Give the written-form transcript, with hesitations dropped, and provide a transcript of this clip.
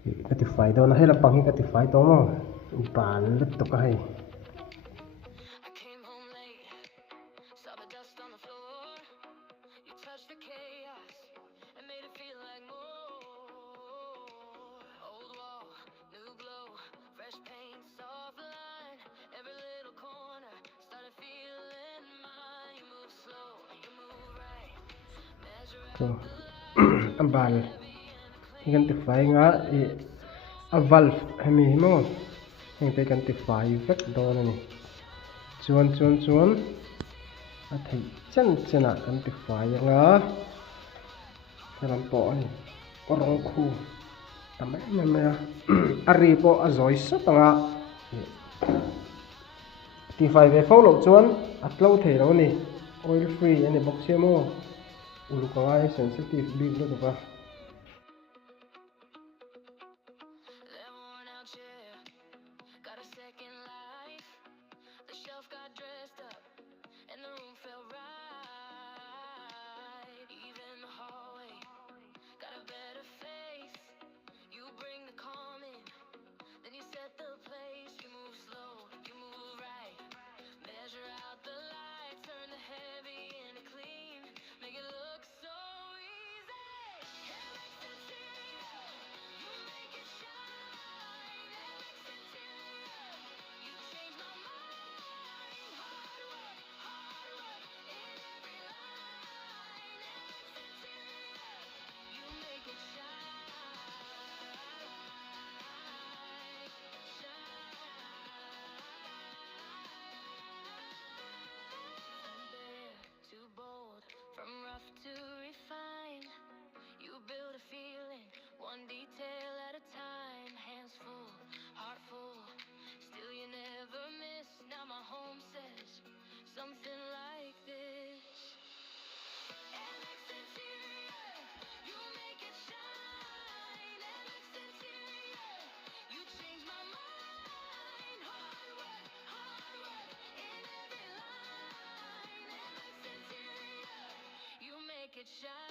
Katify daw na hela pang katify to mo balit to kahay so ambal identify nga a valve hemi mo heng te identify vek do na ni chuan a thei chen chena identify nga ram po ani orong khu tamai na me ari po a zoi sa tanga T5 ve follow chuan atlo thei ro ni oil free ani box mo ulu ka ngai sensitive big lo ka It shine.